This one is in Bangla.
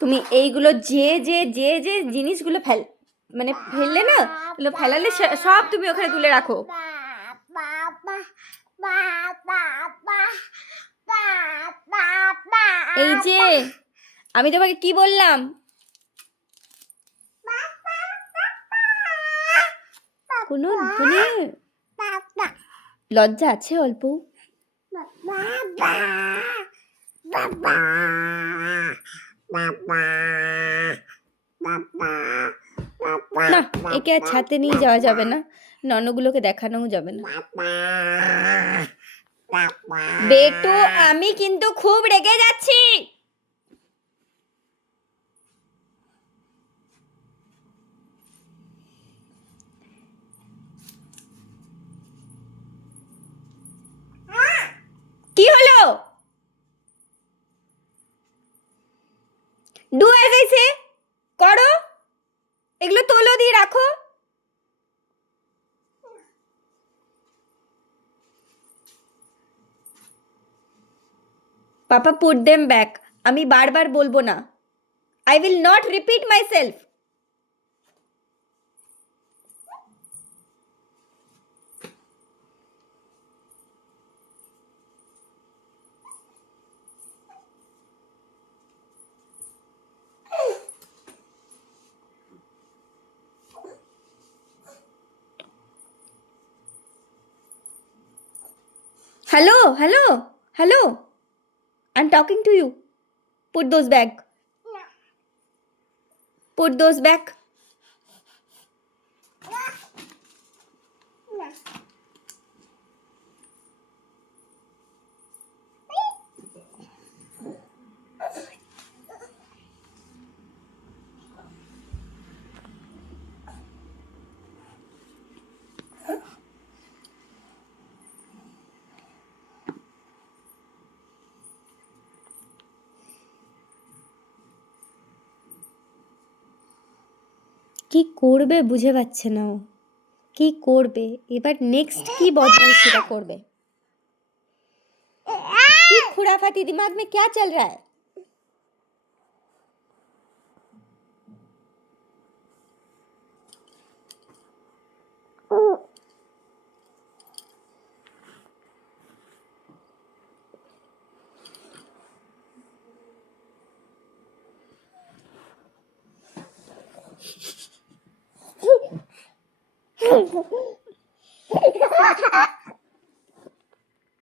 তুমি এইগুলো যে জিনিসগুলো মানে ফেললে না, এগুলো ফেলালে সব তুমি ওখানে তুলে রাখো। এই যে আমি তোমাকে কি বললাম, কোনো মানে লজ্জা আছে অল্প? না, একে আর ছাদে নিয়ে যাওয়া যাবে না, ননগুলোকে দেখানোও যাবে না। বেটু, আমি কিন্তু খুব রেগে যাচ্ছি। কি হলো? ডু অ্যাজ আই সে, করো, এগুলো তোলো দিয়ে রাখো। পাপা পুট দেম ব্যাক। আমি বারবার বলবো না, I will not repeat my self. Hello, hello, hello. I'm talking to you. Put those back. No. Put those back. No. কি করবে বুঝে পাচ্ছে না ও, কি করবে এবার, নেক্সট কি বদমাইশিটা করবে। কি खुराफाती दिमाग में क्या चल रहा है?